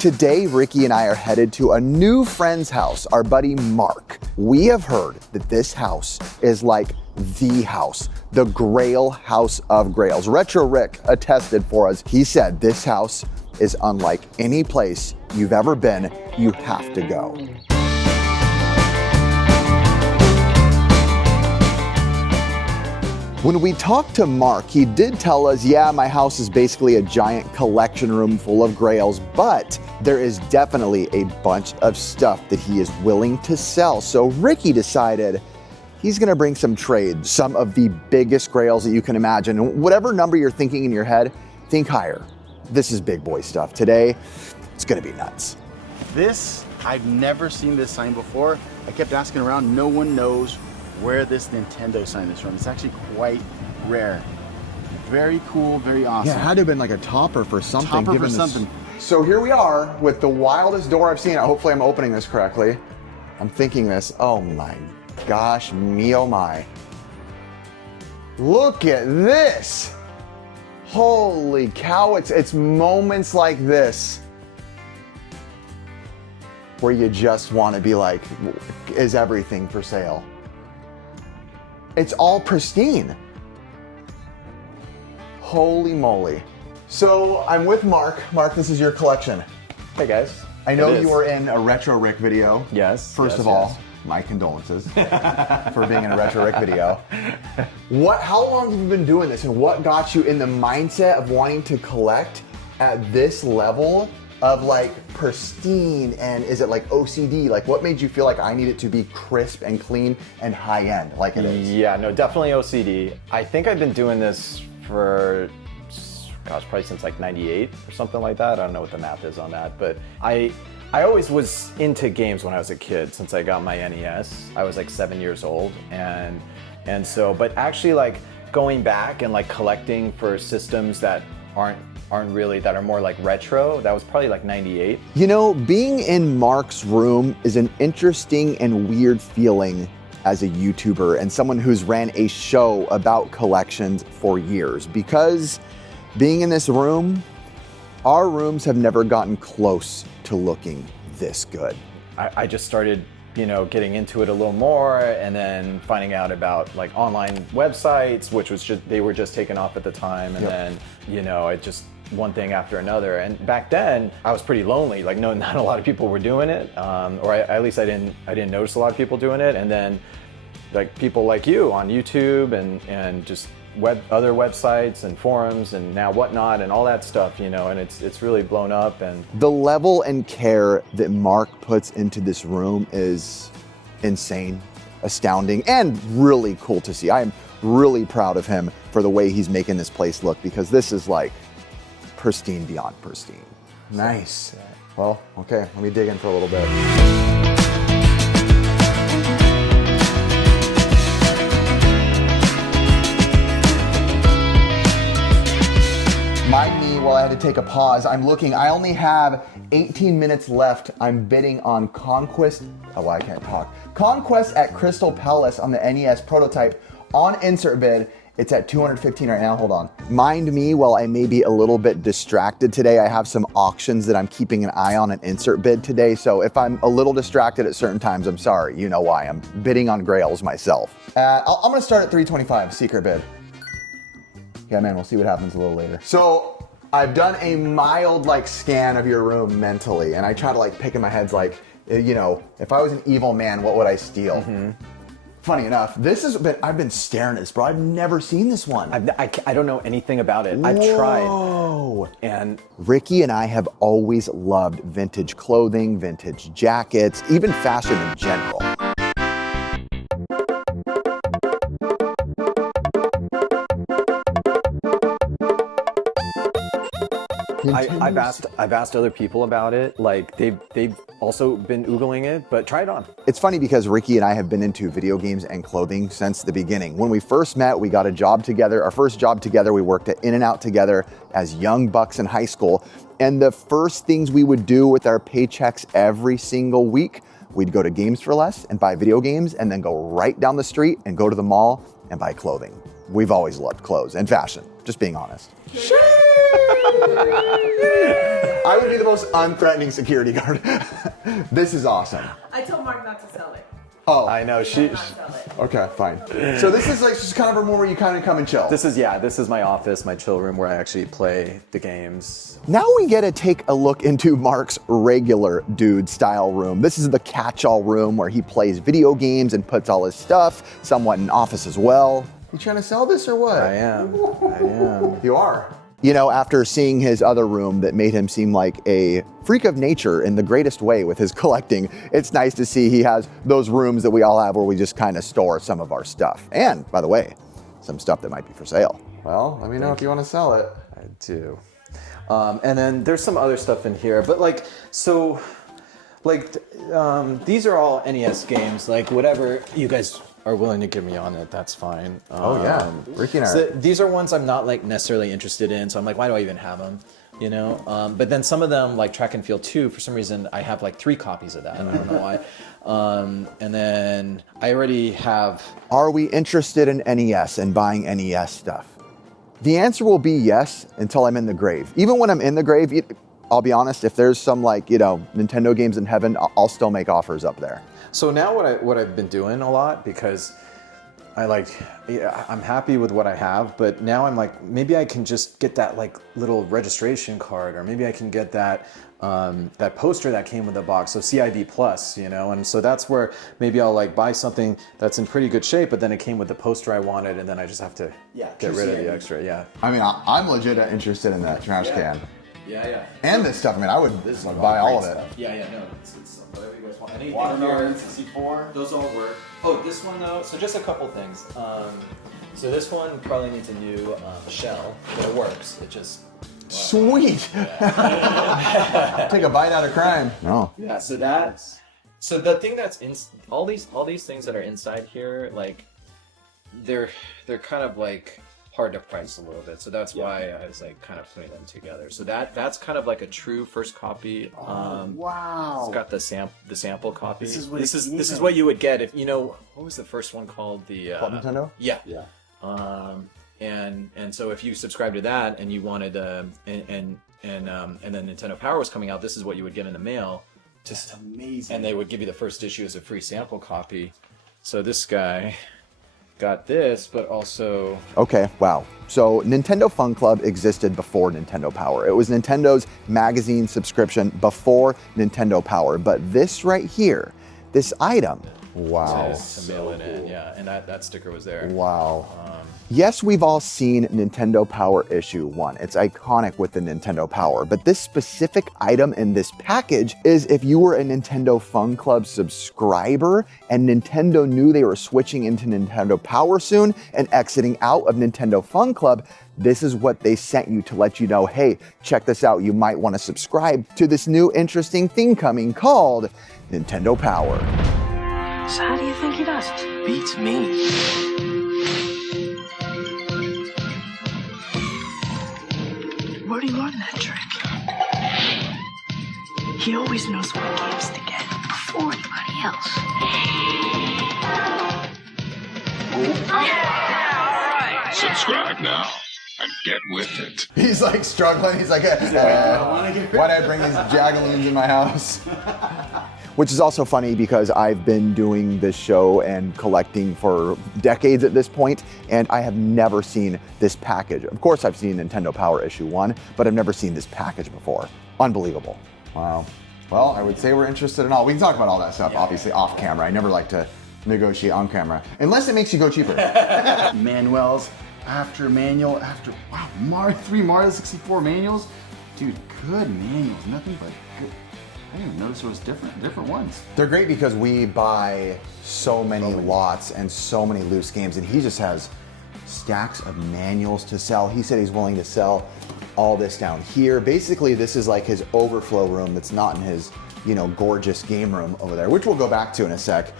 Today, Ricky and I are headed to a new friend's house, our buddy Mark. We have heard that this house is like the house, the grail house of grails. Retro Rick attested for us. He said this house is unlike any place you've ever been. You have to go. When we talked to Mark, he did tell us, yeah, my house is basically a giant collection room full of grails, but there is definitely a bunch of stuff that he is willing to sell. So Ricky decided he's gonna bring some trades, some of the biggest grails that you can imagine. And whatever number you're thinking in your head, think higher. This is big boy stuff. Today, it's gonna be nuts. This, I've never seen this sign before. I kept asking around, no one knows where this Nintendo sign is from. It's actually quite rare. Very cool, very awesome. Yeah, it had to have been like a topper for something. Topper for something. So here we are with the wildest door I've seen. Hopefully I'm opening this correctly. I'm thinking this, oh my gosh, me oh my. Look at this. Holy cow, it's moments like this where you just want to be like, is everything for sale? It's all pristine. Holy moly. So I'm with Mark. Mark, this is your collection. Hey guys. I know you were in a Retro Rick video. Yes. First of all, my condolences for being in a Retro Rick video. How long have you been doing this, and what got you in the mindset of wanting to collect at this level of like pristine, and is it like OCD? Like what made you feel like I need it to be crisp and clean and high end like it is? Yeah, no, definitely OCD. I think I've been doing this for, gosh, probably since like 98 or something like that. I don't know what the math is on that, but I always was into games when I was a kid. Since I got my NES, I was like 7 years old, and so, but actually like going back and like collecting for systems that aren't really, that are more like retro, that was probably like 98. You know, being in Mark's room is an interesting and weird feeling as a YouTuber and someone who's ran a show about collections for years, because being in this room, our rooms have never gotten close to looking this good. I just started, you know, getting into it a little more, and then finding out about like online websites, which was just, they were just taken off at the time, and then, you know, it just one thing after another. And back then I was pretty lonely, like not a lot of people were doing it, or at least I didn't notice a lot of people doing it. And then like people like you on YouTube and just other websites and forums and now Whatnot and all that stuff, you know, and it's really blown up. And the level and care that Mark puts into this room is insane, astounding, and really cool to see. I am really proud of him for the way he's making this place look, because this is like pristine beyond pristine. Nice. Well, okay, let me dig in for a little bit. Mind me while I had to take a pause. I'm looking, I only have 18 minutes left. I'm bidding on Conquest, oh, I can't talk. Conquest at Crystal Palace on the NES prototype on insert bid. It's at 215 right now, hold on. Mind me while I may be a little bit distracted today. I have some auctions that I'm keeping an eye on an insert bid today. So if I'm a little distracted at certain times, I'm sorry, you know why. I'm bidding on grails myself. I'm gonna start at 325, secret bid. Yeah, man, we'll see what happens a little later. So I've done a mild like scan of your room mentally, and I try to like pick in my head like, you know, if I was an evil man, what would I steal? Funny enough, I've been staring at this, bro. I've never seen this one. I don't know anything about it. I've tried. And Ricky and I have always loved vintage clothing, vintage jackets, even fashion in general. I've asked other people about it. Like they've also been Googling it, but try it on. It's funny because Ricky and I have been into video games and clothing since the beginning. When we first met, we got a job together. Our first job together, we worked at In-N-Out together as young bucks in high school. And the first things we would do with our paychecks every single week, we'd go to Games for Less and buy video games, and then go right down the street and go to the mall and buy clothing. We've always loved clothes and fashion, just being honest. I would be the most unthreatening security guard. This is awesome. I told Mark not to sell it. Oh, I know, Not sell it. okay, fine. So this is like just kind of a room where you kind of come and chill. This is my office, my chill room where I actually play the games. Now we get to take a look into Mark's regular dude style room. This is the catch-all room where he plays video games and puts all his stuff, somewhat in office as well. You trying to sell this or what? I am. You are. You know, after seeing his other room that made him seem like a freak of nature in the greatest way with his collecting, it's nice to see he has those rooms that we all have where we just kind of store some of our stuff. And, by the way, some stuff that might be for sale. Well, let me know if you want to sell it. I do. And then there's some other stuff in here, but these are all NES games, like whatever you guys are willing to give me on it, that's fine. Oh yeah, Ricky and I. So these are ones I'm not like necessarily interested in, so I'm like, why do I even have them? You know, but then some of them, like Track and Field 2, for some reason I have like 3 copies of that. I don't know why. And then I already have. Are we interested in NES and buying NES stuff? The answer will be yes until I'm in the grave. Even when I'm in the grave, I'll be honest, if there's some like, Nintendo games in heaven, I'll still make offers up there. So now what I've been doing a lot, because I'm happy with what I have, but now I'm like, maybe I can just get that like little registration card, or maybe I can get that that poster that came with the box, so CID plus, and so that's where maybe I'll like buy something that's in pretty good shape, but then it came with the poster I wanted, and then I just have to get rid of the extra. Yeah. I mean, I'm legit interested in that trash can. Yeah. And this stuff. I mean, I would buy all of it. Yeah. No, it's whatever you guys want. Anything Watermelon here, 64. those all work. Oh, this one though. So just a couple things. So this one probably needs a new shell, but it works. It just. Sweet. Take a bite out of crime. No. Yeah. So that's. So the thing that's in all these things that are inside here, like, they're kind of like hard to price a little bit, so that's why I was like kind of putting them together. So that's kind of like a true first copy. Wow. It's got the sample copy. This is what this is what you would get if what was the first one called? The Club Nintendo? Yeah. And so if you subscribe to that and you wanted and then Nintendo Power was coming out, this is what you would get in the mail. Just amazing. And they would give you the first issue as a free sample copy. So this guy got this, but also. Okay, wow. So Nintendo Fun Club existed before Nintendo Power. It was Nintendo's magazine subscription before Nintendo Power. But this right here, this item, wow. To mail it in, yeah. And that sticker was there. Wow. Yes, we've all seen Nintendo Power Issue 1. It's iconic with the Nintendo Power, but this specific item in this package is if you were a Nintendo Fun Club subscriber and Nintendo knew they were switching into Nintendo Power soon and exiting out of Nintendo Fun Club, this is what they sent you to let you know, hey, check this out, you might want to subscribe to this new interesting thing coming called Nintendo Power. So how do you think he does it? Beats me. Where'd he learn that trick? He always knows what games to get before anybody else. Subscribe now and get with it. He's like struggling. He's like, why'd I bring these jagaloons in my house? Which is also funny because I've been doing this show and collecting for decades at this point, and I have never seen this package. Of course, I've seen Nintendo Power Issue 1, but I've never seen this package before. Unbelievable. Wow. Well, I would say we're interested in all. We can talk about all that stuff, obviously, off camera. I never like to negotiate on camera, unless it makes you go cheaper. Manuals after manual after, wow, 3 Mario 64 manuals? Dude, good manuals, nothing but good. I didn't even notice there was different ones. They're great because we buy so many lots and so many loose games, and he just has stacks of manuals to sell. He said he's willing to sell all this down here. Basically, this is like his overflow room that's not in his, gorgeous game room over there, which we'll go back to in a sec.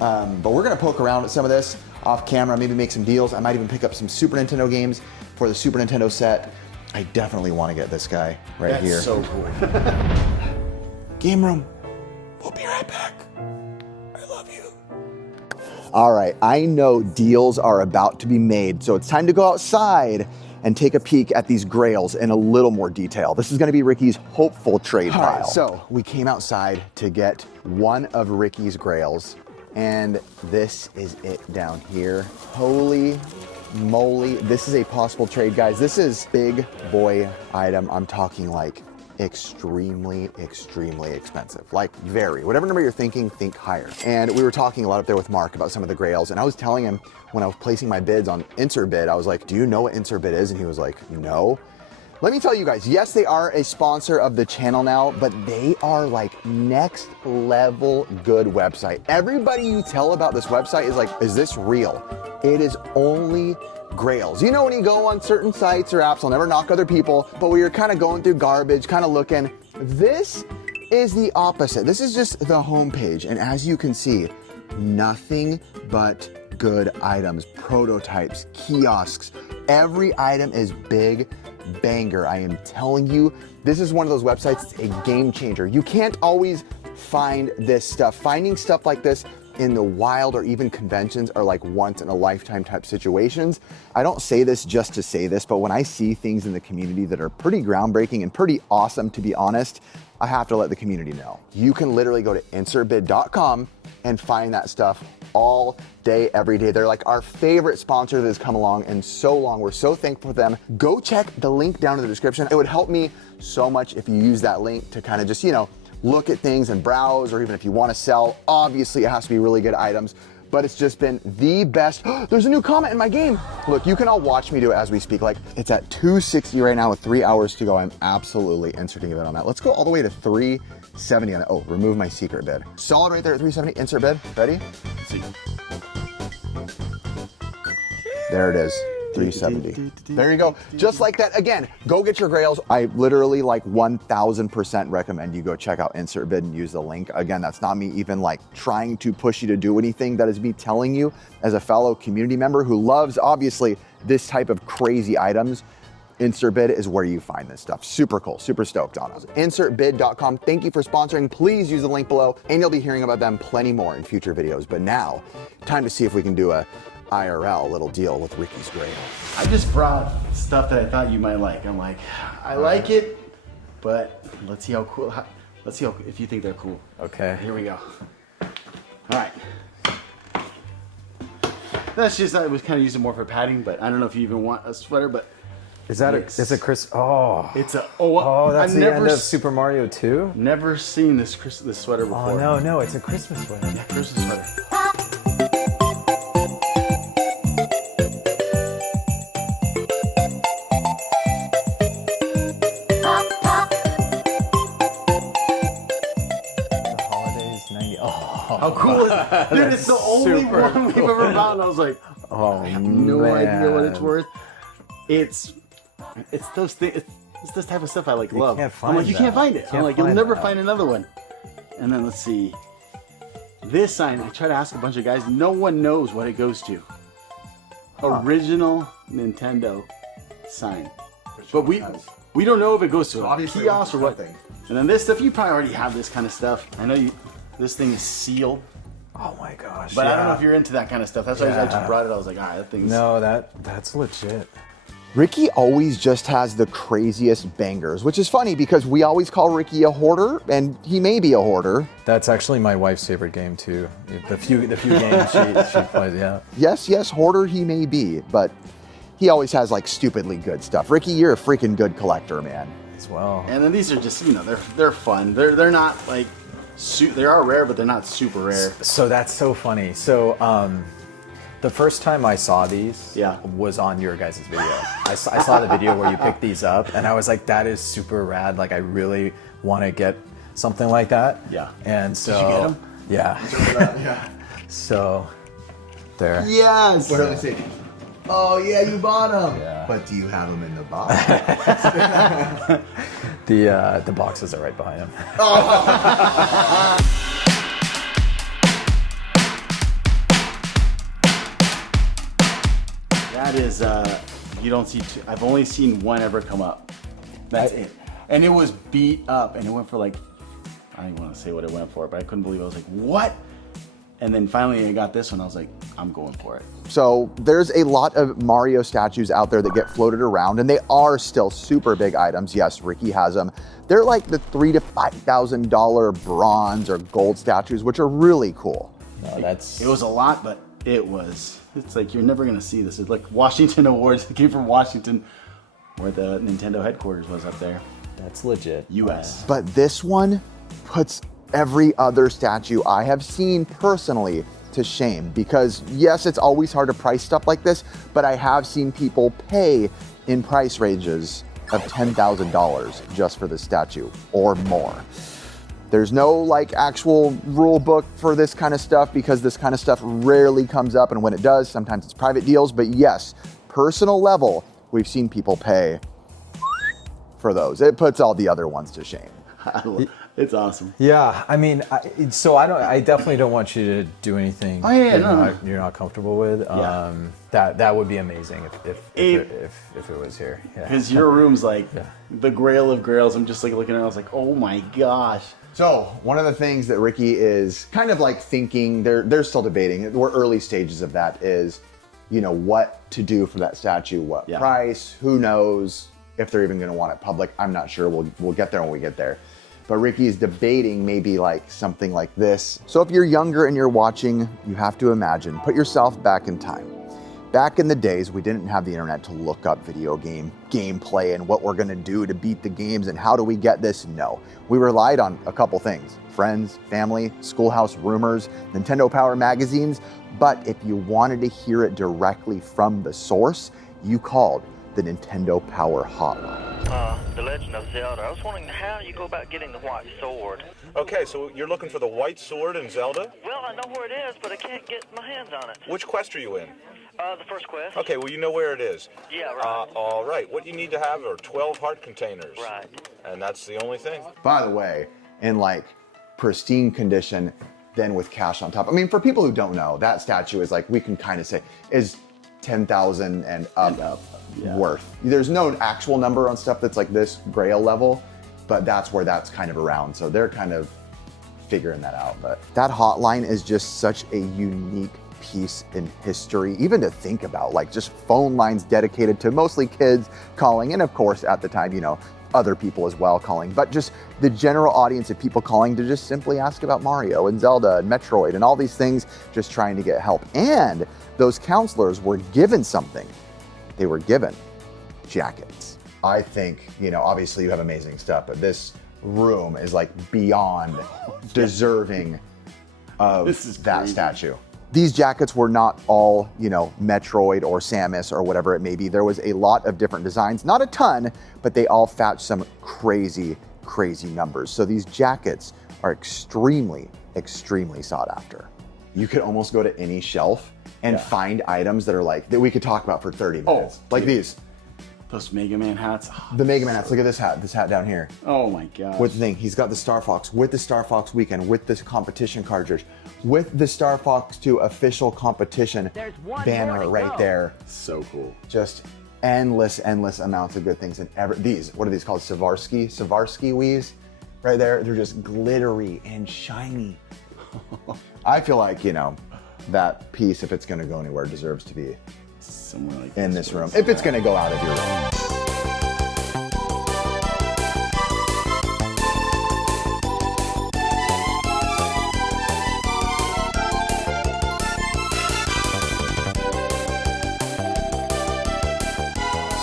But we're gonna poke around at some of this off camera, maybe make some deals. I might even pick up some Super Nintendo games for the Super Nintendo set. I definitely want to get this guy right here. That's so cool. Game room. We'll be right back. I love you. All right, I know deals are about to be made, so it's time to go outside and take a peek at these grails in a little more detail. This is gonna be Ricky's hopeful trade pile. All right, so we came outside to get one of Ricky's grails, and this is it down here. Holy moly, this is a possible trade, guys. This is big boy item. I'm talking like extremely expensive, like very, whatever number you're thinking, think higher. And we were talking a lot up there with Mark about some of the grails, and I was telling him when I was placing my bids on Insert Bid, I was like, do you know what Insert Bid is? And he was like, no. Let me tell you guys, yes, they are a sponsor of the channel now, but they are like next level good website. Everybody you tell about this website is like, is this real? It is only grails. You know, when you go on certain sites or apps, I'll never knock other people, but we were kind of going through garbage, kind of looking. This is the opposite. This is just the homepage. And as you can see, nothing but good items, prototypes, kiosks. Every item is big banger. I am telling you, this is one of those websites, it's a game changer. You can't always find this stuff. Finding stuff like this in the wild or even conventions are like once in a lifetime type situations. I don't say this just to say this, but when I see things in the community that are pretty groundbreaking and pretty awesome, to be honest, I have to let the community know. You can literally go to insertbid.com and find that stuff all day, every day. They're like our favorite sponsor that has come along in so long. We're so thankful for them. Go check the link down in the description. It would help me so much if you use that link to kind of just, you know, look at things and browse, or even if you want to sell. Obviously, it has to be really good items, but it's just been the best. There's a new comment in my game. Look, you can all watch me do it as we speak. Like, it's at 260 right now with 3 hours to go. I'm absolutely inserting a bid on that. Let's go all the way to 370 on it. Oh, remove my secret bid. Solid right there at 370, insert bid. Ready? Let's see. There it is. 370. There you go. Just like that. Again, go get your grails. I literally like 1000% recommend you go check out Insert Bid and use the link. Again, that's not me even like trying to push you to do anything. That is me telling you as a fellow community member who loves obviously this type of crazy items. Insert Bid is where you find this stuff. Super cool, super stoked on it. Insertbid.com. Thank you for sponsoring. Please use the link below and you'll be hearing about them plenty more in future videos. But now, time to see if we can do a IRL little deal with Ricky's Grail. I just brought stuff that I thought you might like. I'm like, I like it, but let's see how cool, let's see how, if you think they're cool. Okay. Here we go. All right. That's just, I was kind of using more for padding, but I don't know if you even want a sweater, but. Is that it's a Chris? Oh. It's a, That's the end of Super Mario 2? Never seen this sweater before. Oh, no, it's a Christmas sweater. Yeah, Christmas sweater. How cool is it? Dude, it's the only one we've ever bought. And I was like, I have no idea what it's worth. It's those things. It's this type of stuff I like love. I'm like, you can't find it. I'm like, you'll never find another one. And then let's see. This sign, I try to ask a bunch of guys. No one knows what it goes to. Original Nintendo sign. But we don't know if it goes to a kiosk or what. And then this stuff, you probably already have this kind of stuff. I know you. This thing is sealed. Oh my gosh. But I don't know if you're into that kind of stuff. That's why I just brought it. I was like, all right, that thing's... No, that's legit. Ricky always just has the craziest bangers, which is funny because we always call Ricky a hoarder, and he may be a hoarder. That's actually my wife's favorite game too. The few games she plays, yeah. Yes, hoarder he may be, but he always has like stupidly good stuff. Ricky, you're a freaking good collector, man. As well. And then these are just, you know, they're fun. They're not like... They are rare, but they're not super rare. So that's so funny. So the first time I saw these was on your guys' video. I saw the video where you picked these up, and I was like, that is super rad. Like, I really want to get something like that. Yeah. And so... Did you get them? Yeah. Yeah. So, there. Yes! What do we say? Oh, yeah, you bought them. Yeah. But do you have them in the box? The boxes are right behind him. That is, you don't see two. I've only seen one ever come up. That's it. And it was beat up, and it went for like, I don't even want to say what it went for, but I couldn't believe it. I was like, what? And then finally I got this one. I was like, I'm going for it. So there's a lot of Mario statues out there that get floated around, and they are still super big items. Yes, Ricky has them. They're like the $3,000 to $5,000 bronze or gold statues, which are really cool. No, that's... It was a lot, but it's like you're never gonna see this. It's like Washington Awards. It came from Washington, where the Nintendo headquarters was up there. That's legit. US. But this one puts every other statue I have seen personally to shame, because yes, it's always hard to price stuff like this, but I have seen people pay in price ranges of $10,000 just for this statue or more. There's no like actual rule book for this kind of stuff, because this kind of stuff rarely comes up, and when it does, sometimes it's private deals. But yes, personal level, we've seen people pay for those. It puts all the other ones to shame. It's awesome. Yeah, I mean, I definitely don't want you to do anything you're not comfortable with. Yeah. That would be amazing if it was here. Because your room's like the grail of grails. I'm just like looking at it, I was like, oh my gosh. So one of the things that Ricky is kind of like thinking, they're still debating, we're early stages of that, is, what to do for that statue, what price, who knows if they're even gonna want it public. I'm not sure, we'll get there when we get there. But Ricky is debating maybe like something like this. So if you're younger and you're watching, you have to imagine, put yourself back in time. Back in the days, we didn't have the internet to look up video gameplay and what we're gonna do to beat the games and how do we get this? No. We relied on a couple things: friends, family, schoolhouse rumors, Nintendo Power magazines. But if you wanted to hear it directly from the source, you called the Nintendo Power hotline. The Legend of Zelda. I was wondering how you go about getting the white sword. Okay, so you're looking for the white sword in Zelda? Well, I know where it is, but I can't get my hands on it. Which quest are you in? The first quest. Okay, well, you know where it is. Yeah, right. All right. What you need to have are 12 heart containers. Right. And that's the only thing. By the way, in like pristine condition, then with cash on top. I mean, for people who don't know, that statue is like, we can kind of say, is 10,000 and up. Worth. There's no actual number on stuff that's like this grail level, but that's where that's kind of around. So they're kind of figuring that out. But that hotline is just such a unique piece in history, even to think about, like just phone lines dedicated to mostly kids calling, and of course at the time, other people as well calling, but just the general audience of people calling to just simply ask about Mario and Zelda and Metroid and all these things, just trying to get help. And those counselors were given something. They were given jackets. I think, obviously you have amazing stuff, but this room is like beyond deserving of that statue. These jackets were not all, Metroid or Samus or whatever it may be. There was a lot of different designs, not a ton, but they all fetched some crazy, crazy numbers. So these jackets are extremely, extremely sought after. You could almost go to any shelf and find items that are like, that we could talk about for 30 minutes. Like these. Those Mega Man hats. The Mega Man hats. Look at this hat down here. Oh my god. With the thing, he's got the Star Fox with the Star Fox Weekend, with this competition cartridge, with the Star Fox 2 official competition banner right there. So cool. Just endless amounts of good things. And these, what are these called? Swarovski Wiis? Right there. They're just glittery and shiny. I feel like, that piece, if it's going to go anywhere, deserves to be somewhere like in this room. If it's going to go out of your room.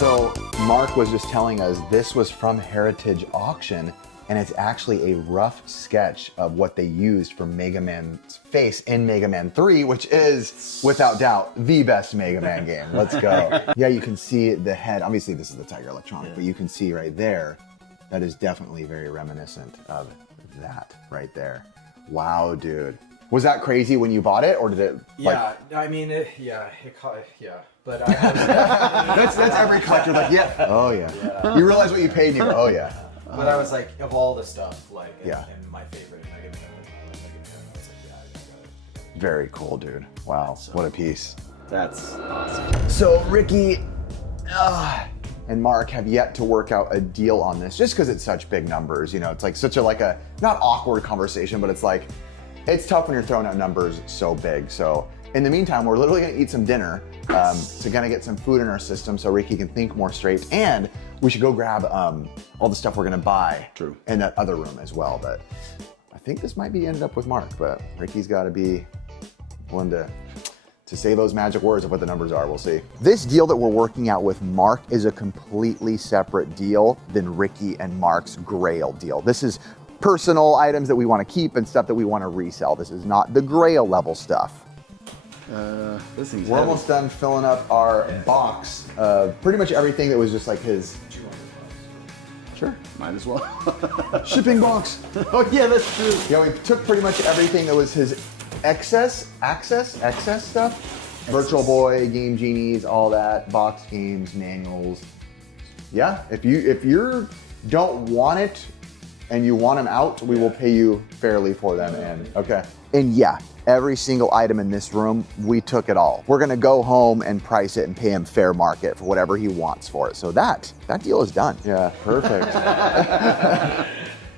So Mark was just telling us this was from Heritage Auction, and it's actually a rough sketch of what they used for Mega Man's face in Mega Man 3, which is, without doubt, the best Mega Man game. Let's go. Yeah, you can see the head. Obviously, this is the Tiger Electronic, but you can see right there, that is definitely very reminiscent of that right there. Wow, dude. Was that crazy when you bought it, or did it? But I that's every collector. Like, oh yeah. You realize what you paid, and you go, oh yeah. But I was like, of all the stuff, and my favorite Mega Man was very cool, dude. Wow, what a piece. That's awesome. So Ricky and Mark have yet to work out a deal on this, just because it's such big numbers. It's like such a not awkward conversation, but it's like, it's tough when you're throwing out numbers so big. So in the meantime, we're literally gonna eat some dinner to kind of get some food in our system so Ricky can think more straight. And we should go grab all the stuff we're gonna buy in that other room as well. But I think this might be ended up with Mark, but Ricky's gotta be willing to say those magic words of what the numbers are. We'll see. This deal that we're working out with Mark is a completely separate deal than Ricky and Mark's Grail deal. This is personal items that we want to keep and stuff that we want to resell. This is not the Grail level stuff. This thing's We're almost done filling up our box of pretty much everything that was just like his. Sure. Might as well. Shipping box. Oh yeah, that's true. Yeah, we took pretty much everything that was his access stuff. Virtual Boy, Game Genies, all that, box games, manuals. Yeah, if you don't want it and you want them out, we will pay you fairly for them. And yeah, every single item in this room, we took it all. We're gonna go home and price it and pay him fair market for whatever he wants for it. So that deal is done. Yeah, perfect.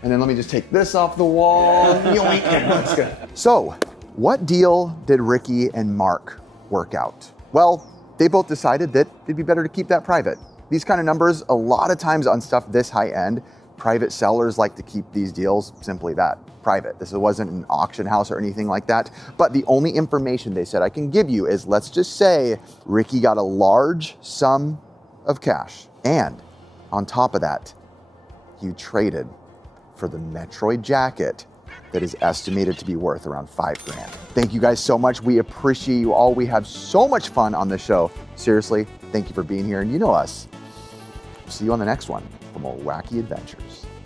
And then let me just take this off the wall. Let's go. So, what deal did Ricky and Mark work out? Well, they both decided that it'd be better to keep that private. These kind of numbers, a lot of times on stuff this high end, private sellers like to keep these deals simply that, private. This wasn't an auction house or anything like that. But the only information they said I can give you is, let's just say Ricky got a large sum of cash. And on top of that, you traded for the Metroid jacket that is estimated to be worth around $5 grand. Thank you guys so much. We appreciate you all. We have so much fun on the show. Seriously, thank you for being here. And you know us. See you on the next one for more wacky adventures.